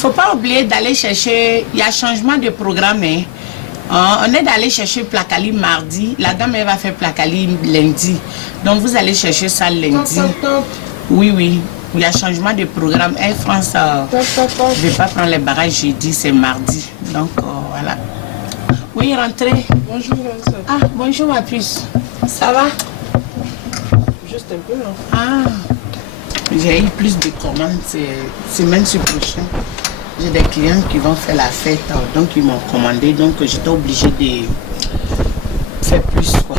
faut pas oublier d'aller chercher, il y a changement de programme. Hein. On est d'aller chercher Placali mardi, la dame elle va faire Placali lundi. Donc vous allez chercher ça lundi. Top. Oui, oui, il y a changement de programme. Air France, je ne vais pas prendre les bagages jeudi, c'est mardi. Donc voilà. Oui, rentrez. Bonjour, Vincent. Ah, bonjour ma puce. Ça va? Juste un peu, hein. Ah, j'ai eu plus de commandes, c'est semaine prochaine. J'ai des clients qui vont faire la fête, donc ils m'ont commandé, donc j'étais obligée de faire plus, quoi.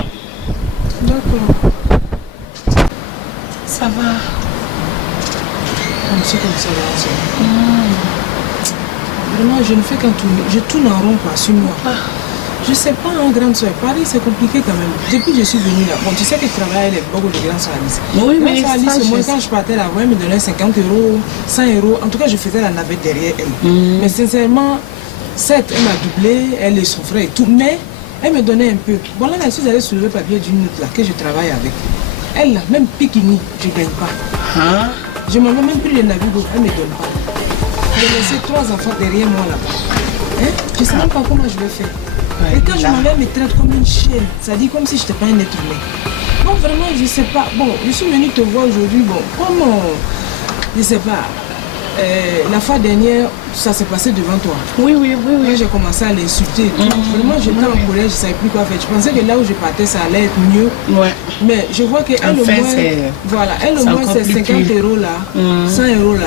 D'accord. Ça va? C'est comme ça, là. Vraiment, je ne fais qu'un tourner. Je tourne en rond, quoi, sur moi. Je sais pas, hein, grande soeur. Paris, c'est compliqué quand même. Depuis que je suis venue là, bon, tu sais que je travaille avec beaucoup de grande soeur Alice. Oui, mais Alice, moi, quand je partais là, elle me donnait 50 €, 100 €. En tout cas, je faisais la navette derrière elle. Mais sincèrement, certes, elle m'a doublé, elle souffrait et tout, mais elle me donnait un peu. Bon, là, je suis allée soulever le papier d'une autre là, que je travaille avec. Elle, là, même Pikini, je ne gagne pas. Hein? Je m'en ai même pris le navire, elle ne me donne pas. J'ai laissé 3 enfants derrière moi là-bas. Hein? Je ne sais même pas comment je vais faire. Ouais, et quand je m'en vais, me traite comme une chienne. Ça dit comme si je n'étais pas un être humain. Bon, vraiment, je ne sais pas. Bon, je suis venue te voir aujourd'hui. Bon, comment, je ne sais pas. La fois dernière, ça s'est passé devant toi. Oui. Quand j'ai commencé à l'insulter et tout, vraiment, j'étais en colère, je ne savais plus quoi faire. Je pensais que là où je partais, ça allait être mieux. Ouais. Mais je vois qu'elle, au moins, voilà, elle, au moins, c'est 50 € là, 100 € là.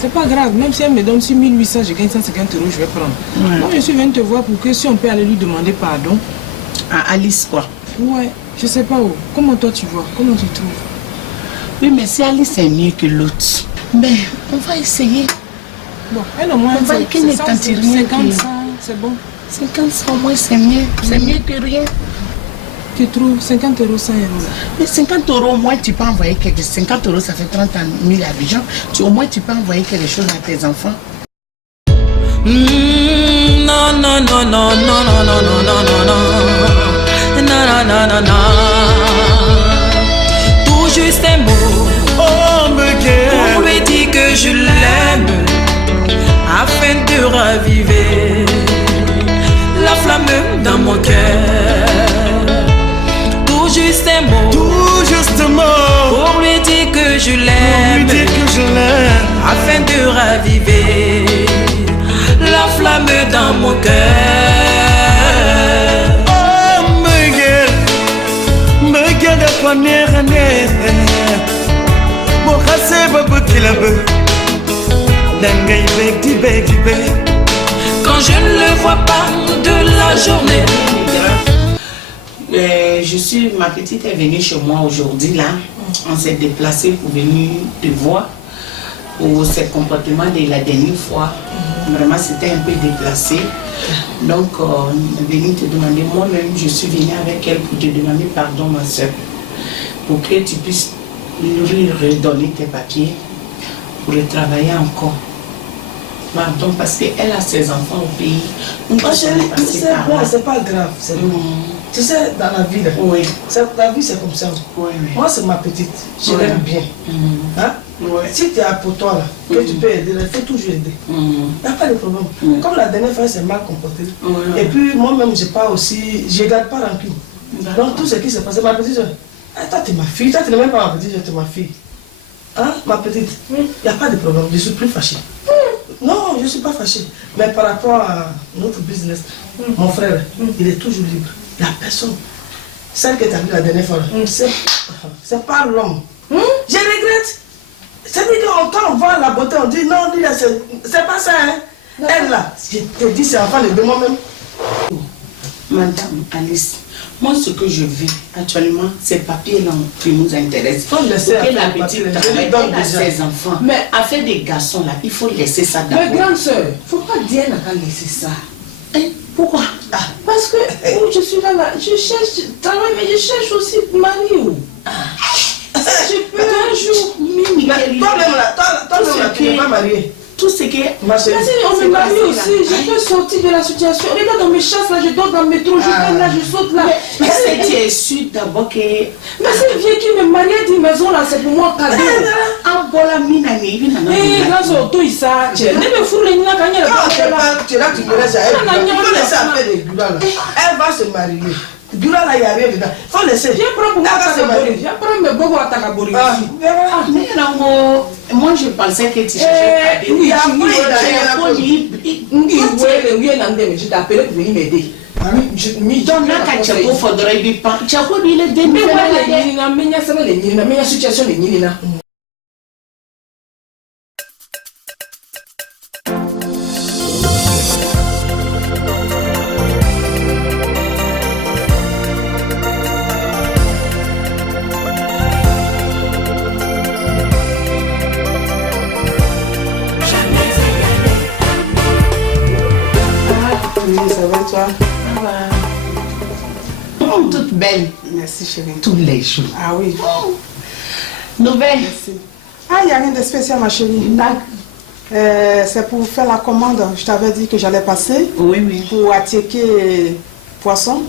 C'est pas grave, même si elle me donne 6800, je gagne 150 €, je vais prendre. Ouais. Moi, je suis venue te voir pour que si on peut aller lui demander pardon. À Alice, quoi. Ouais, je sais pas où. Comment toi tu vois? Comment tu trouves? Oui, mais si Alice est mieux que l'autre, mais on va essayer. Bon, elle au moins, on va qu'elle ne tente rien. 50 ça, c'est bon. 50 ça, au moins, c'est mieux. C'est mieux que rien. Tu trouves 50 €, 100 € là. Mais 50 € au moins tu peux envoyer quelque chose. 50 € ça fait 30 000 habitants. Au moins tu peux envoyer quelque chose à tes enfants. Non, non, non, non, non, non, non, non, non, non, non, non, non, non, non. Tout juste un mot pour lui dire que je l'aime, afin de raviver la flamme dans mon cœur. Juste un mot, pour lui dire que je l'aime, afin de raviver la flamme dans mon cœur. Oh, Miguel de première année, mon cassé babu qui la veut, quand je ne le vois pas de la journée. Ma petite est venue chez moi aujourd'hui là. On s'est déplacé pour venir te voir pour ce comportement de la dernière fois. Vraiment c'était un peu déplacé. Donc on est venu te demander, moi-même je suis venue avec elle pour te demander pardon ma soeur. Pour que tu puisses lui redonner tes papiers pour le travailler encore. Pardon, parce qu'elle a ses enfants au pays. C'est pas grave. Tu sais, dans la vie, la vie c'est comme ça. Moi, c'est ma petite. Je l'aime bien. Hein? Si tu as pour toi, là, que tu peux aider, il faut toujours aider. Il n'y a pas de problème. Comme la dernière fois, elle s'est mal comportée. Et puis, moi-même, je pars aussi, je ne garde pas rancune. Donc, tout ce qui s'est passé, ma petite, toi, tu es ma fille. Toi, tu n'es même pas ma petite, tu es ma fille. Hein, ma petite, il n'y a pas de problème. Je suis plus fâchée. Non, je ne suis pas fâchée. Mais par rapport à notre business, mon frère, il est toujours libre. Il n'y a personne. Celle que tu as vue la dernière fois, c'est pas l'homme. Je regrette. C'est-à-dire quand on voit la beauté, on dit non, c'est pas ça. Hein. Elle là, je te dis, c'est enfant de moi-même. Madame Alice, moi ce que je veux actuellement, ces papiers-là qui nous intéressent. Pour que la petite travaille, elle a ses enfants. Mais affaire des garçons là, il faut laisser ça d'abord. Mais grande soeur, il ne faut pas dire n'a qu'à laisser ça. Pourquoi? Parce que je suis là, je cherche travail, mais je cherche aussi mari. Je peux un jour. Toi-même là, tu n'es pas marié. tout ce qui est... Ma chérie, on me marie aussi, je peux sortir de la situation. Regarde dans mes chasses là, je dors dans le métro, je viens là, je saute là. Mais est-ce que tu es sûr d'abord que... Mais c'est vieux qui me marie d'une maison là, c'est pour moi cadeau. Ah, voilà, minani, Eh, là, c'est auto, il s'est... Tu es fou, les nina, quand il y a tu es là, tu me laisses à elle. Il faut laisser un peu de Gula là. Elle va se marier. Gula là, il n'y a rien dedans. Il faut laisser. Viens prendre pour moi Takabori. Viens prendre mes bobos à Takabori. Mais non, moi je pensais que tu cherchais oui, je t'ai appelé pour venir m'aider. donc là quand tu faudrait lui parler tu as quoi lui le demi situation de Nina. toute belle. Merci chérie. Tous les jours. Ah oui. Nouvelle. Merci. Ah, il n'y a rien de spécial ma chérie. C'est pour faire la commande. Je t'avais dit que j'allais passer. Oui, oui. Pour attiquer poisson.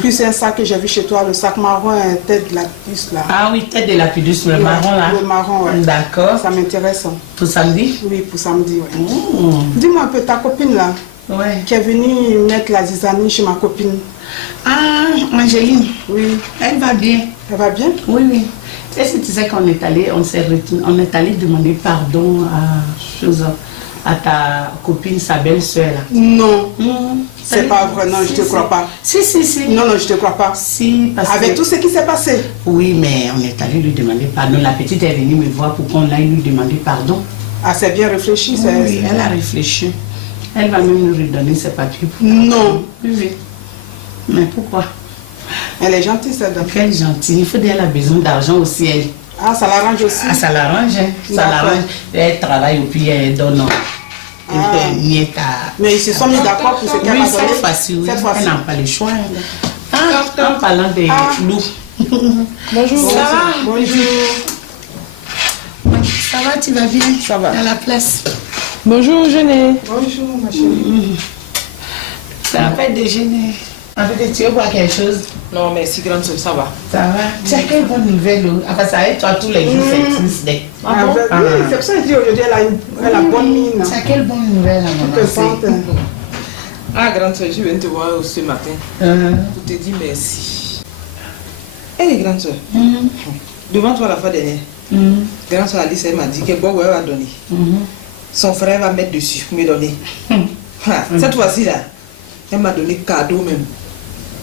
Plus un sac que j'ai vu chez toi, le sac marron, tête de la puce là. Ah oui, tête de la puce, le marron là. Le marron, ouais. D'accord. Ça m'intéresse. Pour samedi? Oui, pour samedi, ouais. Dis-moi un peu, ta copine là, ouais, qui est venue mettre la zizanie chez ma copine. Ah, Angéline. Oui. Elle va bien. Elle va bien? Oui, oui. Est-ce que tu sais qu'on est allé, on est allé demander pardon à ta copine, sa belle-soeur là? Non. C'est pas vrai, non, je te crois pas. Si. Non, je te crois pas. Si, parce avec que... tout ce qui s'est passé. Oui, mais on est allé lui demander pardon. La petite est venue me voir pour qu'on aille lui demander pardon. Ah, c'est bien réfléchi, c'est... Oui, elle a réfléchi. Elle va même nous redonner ses papiers. Non. Oui. Mais pourquoi? Elle est gentille, cette dame. Elle est gentille. Il faut dire qu'elle a besoin d'argent aussi, elle. Ah, ça l'arrange aussi. Ah, ça l'arrange, hein. Ça l'arrange. Elle travaille et puis elle donne. Mais ils se sont mis d'accord pour ce qu'elle oui, a donné. cette fois-ci, oui. Cette fois-ci. Elle n'a pas le choix. En parlant des loups. Bonjour. Ça va? Bonjour. Ça va, tu vas bien? Ça va. À la place. Bonjour, Jeanne. Bonjour, ma chérie. Ça va pas déjeuner. En fait, tu veux boire quelque chose? Non, merci, grande soeur, ça va. Ça va. Tu as quelle bonne nouvelle? Enfin, ça va être toi tous les jours, c'est Tuesday. Ah, bon? Oui, c'est pour ça que je dis aujourd'hui, elle a bonne mine. Tu as quelle bonne nouvelle à m'annoncer? Ah, grande soeur, je viens te voir ce matin. Pour te dire merci. Eh, grande soeur, devant toi la fois dernière, grande soeur Alice, elle m'a dit que Bob va donner. Son frère va mettre dessus pour me donner. Cette fois-ci là, elle m'a donné cadeau même.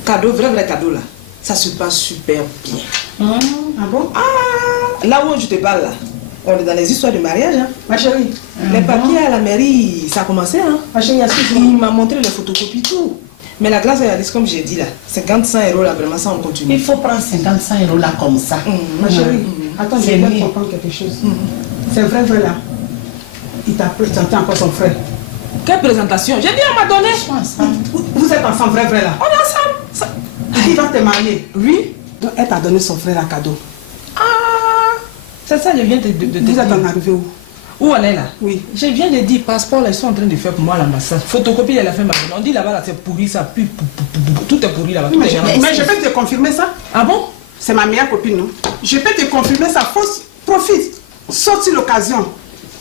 Cadeau, vrai cadeau là. Ça se passe super bien. Ah bon? Ah, là où je te parle là, on est dans les histoires de mariage. Hein. Ma chérie. Les papiers à la mairie, ça a commencé. Hein. Ma chérie, il m'a montré les photocopies, tout. Mais la glace réaliste, comme j'ai dit là, 50-100 € là, vraiment ça on continue. Il faut prendre 50-100 € là comme ça. Ma chérie, attends, je vais comprendre quelque chose. C'est vrai là. Il t'a présenté encore son frère. Quelle présentation? J'ai dit, on m'a donné. Vous êtes ensemble, vrai là? On est ensemble. Il va te marier. Oui. Donc elle t'a donné son frère à cadeau. Ah, c'est ça, je viens de Vous êtes en arrivé où? Où on est là? Oui. Je viens de dire, passeport, là, ils sont en train de faire pour moi l'ambassade. Photocopie, elle a fait ma demande. On dit là-bas, là, c'est pourri, ça pue. Tout est pourri là-bas. Mais je peux te confirmer ça? Ah bon? C'est ma meilleure copine, non? Je peux te confirmer ça. Profite. Saute sur l'occasion.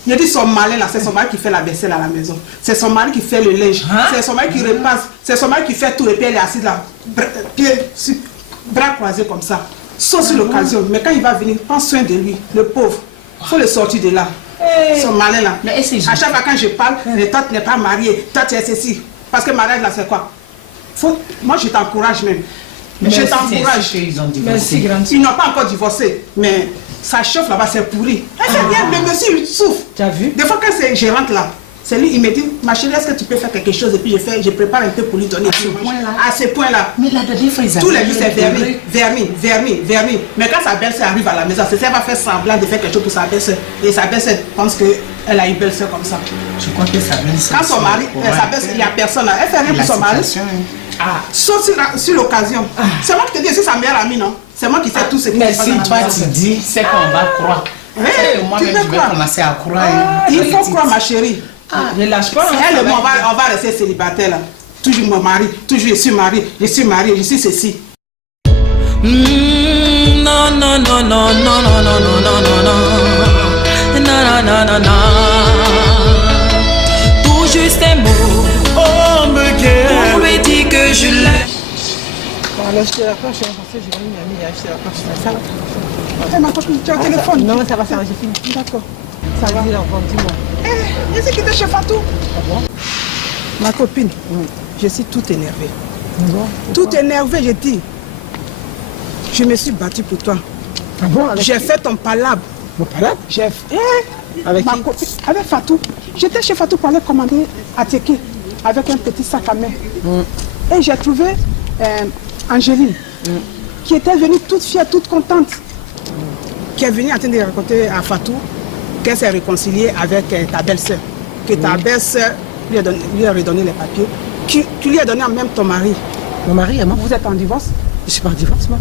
Il dit son malin là, c'est son mari qui fait la vaisselle à la maison. C'est son mari qui fait le linge. C'est son mari qui repasse. C'est son mari qui fait tout et puis elle est assise là, bras croisés comme ça. Saute sur l'occasion. Mais quand il va venir, prends soin de lui, le pauvre. Il faut le sortir de là. Son malin là. Mais à chaque fois quand je parle, toi tu n'es pas marié, toi tu es ceci. Parce que mariage là c'est quoi? Moi je t'encourage même. Je t'encourage. Merci, grande. Ils n'ont pas encore divorcé, mais ça chauffe là-bas, c'est pourri. Elle fait rien, le monsieur il souffre. Tu as vu? Des fois quand c'est gérante là, c'est lui, il me dit, ma chérie, est-ce que tu peux faire quelque chose? Et puis je prépare un peu pour lui donner. À ce point-là. Mais la dernière fois, ils tous les jours c'est vernis. Mais quand sa belle-sœur arrive à la maison, c'est ça, elle va faire semblant de faire quelque chose pour sa belle-sœur. Et sa belle-sœur pense qu'elle a une belle-sœur comme ça. Je crois que sa belle-sœur. Quand son mari, sa belle-sœur, il n'y a personne là. Elle fait rien pour son mari. Sauf sur l'occasion. C'est moi qui te dis, c'est sa meilleure amie, non? C'est moi qui fais tout ce qui se passe. Mais si toi tu dis, c'est qu'on va croire. Moi-même, je vais commencer à croire. Il faut croire, ma chérie. Je lâche pas. Elle et moi, on va rester célibataire là. Toujours mon mari, toujours je suis mariée, je suis mariée, je suis ceci. Non, non, non, non, non, non, non, non, non, non, non, non, non, non, non. Tout juste un mot pour lui dire que je l'aime. Alors, je te raccroche, je vais passer, je vais une amie, je te raccroche, ça va. Ma copine, tu as un téléphone? Non, ça va, j'ai fini. D'accord. Ça va, dis-moi. Je sais qui était chez Fatou. Ma copine, je suis tout énervée. Tout énervée, je dis. Je me suis battue pour toi. Ah bon, j'ai fait ton palabre. Mon palabre? J'ai fait. Avec ma copine, avec Fatou. J'étais chez Fatou pour aller commander à Teke avec un petit sac à main. Et j'ai trouvé Angéline, qui était venue toute fière, toute contente, qui est venue en train de raconter à Fatou qu'elle s'est réconciliée avec ta belle-sœur, que ta belle-sœur lui a redonné les papiers, qui lui a donné en même ton mari. Mon mari et moi? Vous êtes en divorce? Je suis pas en divorce, moi.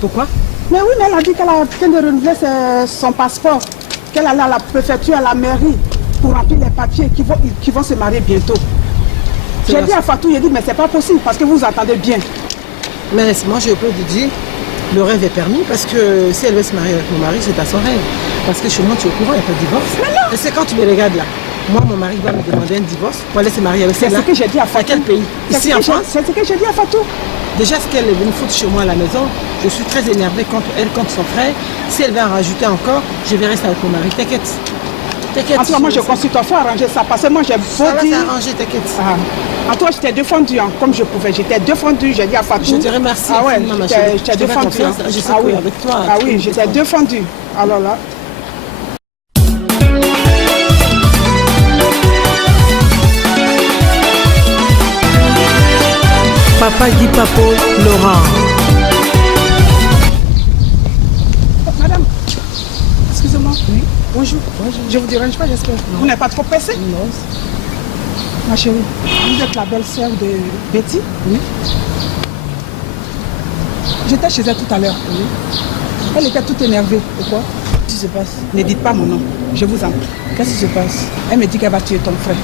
Pourquoi? Mais oui, mais elle a dit qu'elle a besoin de renouveler son passeport, qu'elle allait à la préfecture, à la mairie, pour remplir les papiers, qui vont se marier bientôt. J'ai dit à Fatou, il a dit, mais c'est pas possible, parce que vous attendez bien. Mais moi, je peux te dire, le rêve est permis, parce que si elle veut se marier avec mon mari, c'est à son rêve. Parce que chez moi, tu es au courant, il n'y a pas de divorce. Mais non! Et c'est quand tu me regardes là. Moi, mon mari va me demander un divorce pour aller se marier avec celle-là. C'est ce que j'ai dit à Fatou. À quel pays? Ici en France? C'est ce que j'ai dit à Fatou. Déjà, ce qu'elle est venue foutre chez moi à la maison, je suis très énervée contre elle, contre son frère. Si elle va en rajouter encore, je vais rester avec mon mari. T'inquiète. T'inquiète. En tout cas, moi, je consulte, il faut arranger ça. Parce que moi, j'ai beau ça dire... va s'arranger, t'inquiète. En tout cas, j'étais défendue, hein, comme je pouvais. J'étais défendue, j'ai dit à Fatou. Je te remercie. Ah ouais, ma chérie. j'étais défendue. Je sais que avec toi. Ah oui, j'étais défendue. Alors là... Papa Guy Papo Laurent. Madame, excusez-moi. Oui. Bonjour. Bonjour. Je vous dérange pas, j'espère. Vous n'êtes pas trop pressée? Non. Ma chérie, vous êtes la belle-sœur de Betty? Oui. J'étais chez elle tout à l'heure. Oui. Elle était toute énervée. Pourquoi? Qu'est-ce qui se passe? Ne dites pas mon nom, je vous en prie. Qu'est-ce qui se passe? Elle me dit qu'elle va tuer ton frère.